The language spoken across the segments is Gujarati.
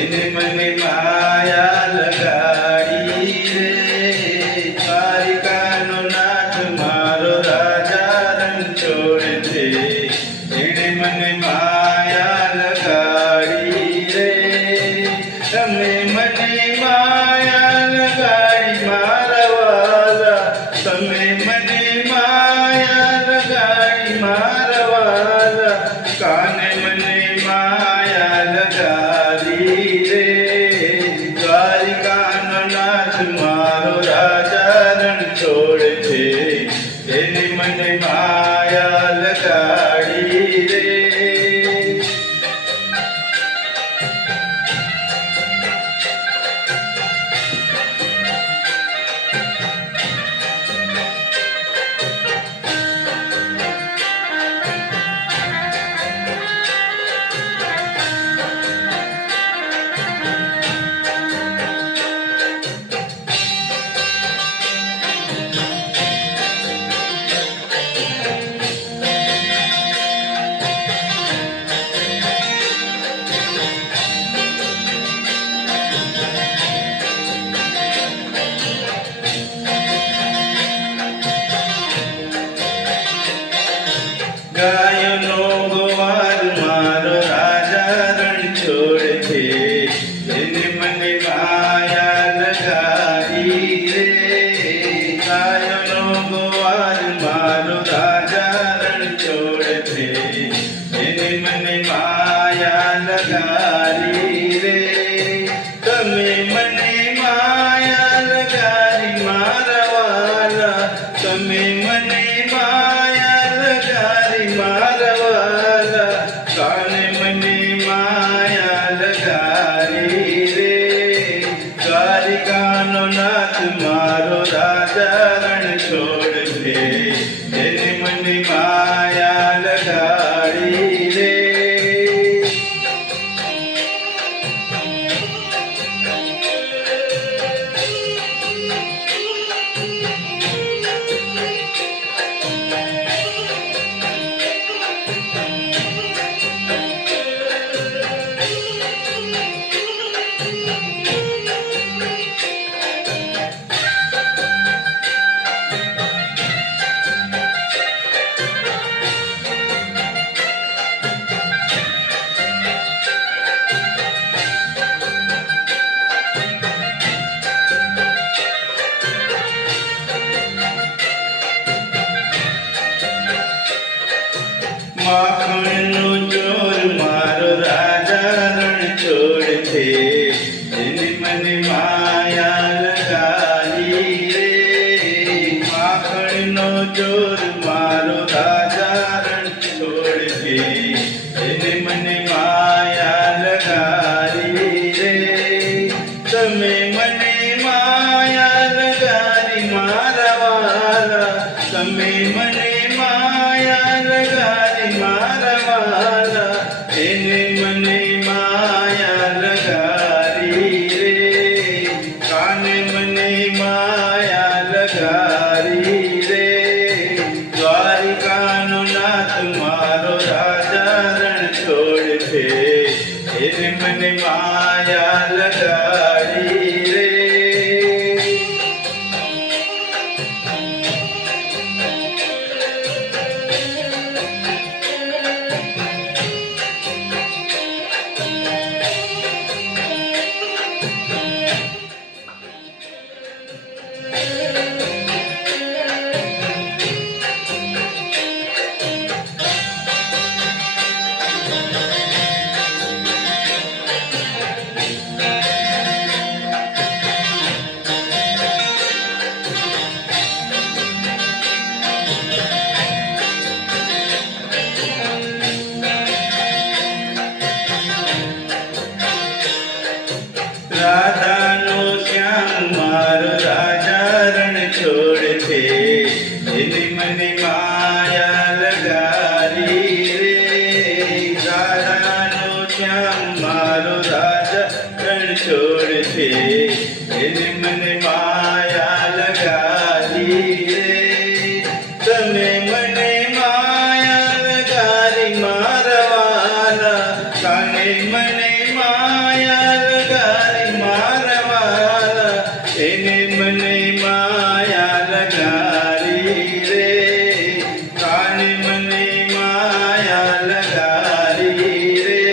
એને મને માયા લગાડી રે. દ્વારિકાનો નાથ મારો રાજા રણછોડ છે, એને મને માયા લગાડી રે. તમે મને માયા લગાડી મારા વાલા, તમે મને માયા લગાડી મારા વાલા, કાને મને માયા લગાડી રે. દ્વારિકાનો નાથ મારો રાજા રણછોડ છે, એને મને માયા લગાડી રે. ગાયનો ગોવાળ મારો રાજા રણછોડ છે, એને મને માયા લગાડી રે. ગાયનો ગોવાળ મારો રાજા રણછોડ છે, એને મને માયા લગાડી રે. તમે મને માયા લગાડી મારા વાલા, તમે મને માયા લગાડી મારા વાલા, કાને મને માયા લગાડી રે. દ્વારિકાનો નાથ મારો રાજા રણછોડ છે, એને મને માયા લગાડી રે. માખણનો ચોર મારો રાજા રણછોડ છે, એને મને માયા લગાડી રે. માખણનો ચોર મારો રાજા રણછોડ છે, એને મને માયા લગાડી રે. તમે મને માયા લગાડી મારા વાલા, તમે મને માયા લગાડી મારા વાલા, એને મને માયા લગાડી રે. કાને મને માયા લગાડી રે. દ્વારિકાનો નાથ મારો રાજા રણછોડ છે, એને મને માયા લગાડી રે. રાધાનો શ્યામ મારો રાજા રણછોડ છે, એને મને માયા લગાડી રે. રાધાનો શ્યામ મારો રાજા રણછોડ છે, એને મને માયા લગાડી રે. તમે મને માયા લગાડી મારા વાલા, કાને મને મને માયા લગારી મારવાલા, એને મને માયા લગારી રે, કાને મને માયા લગારી રે.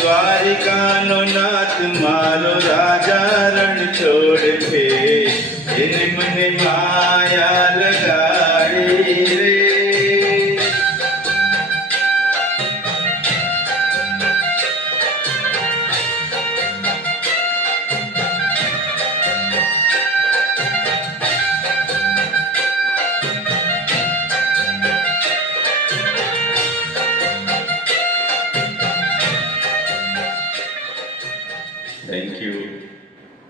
દ્વારિકાનો નાથ મારો રાજા રણ છોડ છે, એને મને માયા લગાડી રે. Thank you.